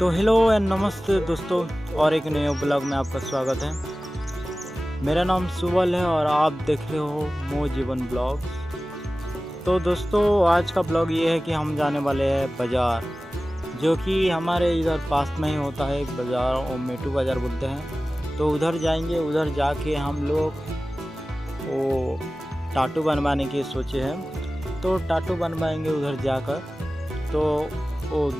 तो hello and नमस्ते दोस्तों, और एक नए ब्लॉग में आपका स्वागत है। मेरा नाम सुवल है और आप देख रहे हो मो जीवन ब्लॉग। तो दोस्तों, आज का ब्लॉग ये है कि हम जाने वाले हैं बाज़ार, जो कि हमारे इधर पास में ही होता है एक बाज़ार, और मेटू बाज़ार बोलते हैं। तो उधर जाएंगे, उधर जाके हम लोग वो टाटू बनवाने की सोचे हैं। तो टाटू बनवाएंगे उधर जाकर। तो वो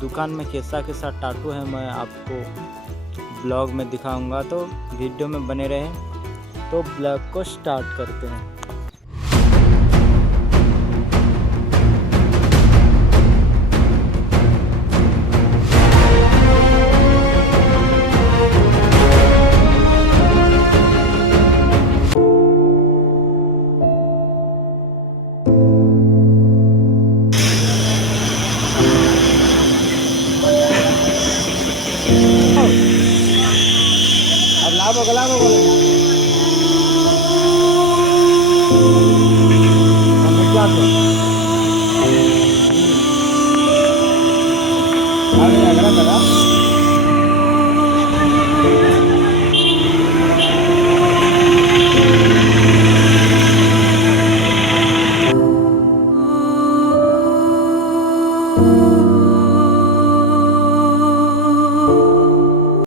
दुकान में कैसा कैसा टाटू है मैं आपको ब्लॉग में दिखाऊंगा, तो वीडियो में बने रहें। तो ब्लॉग को स्टार्ट करते हैं। अब लाभ बोले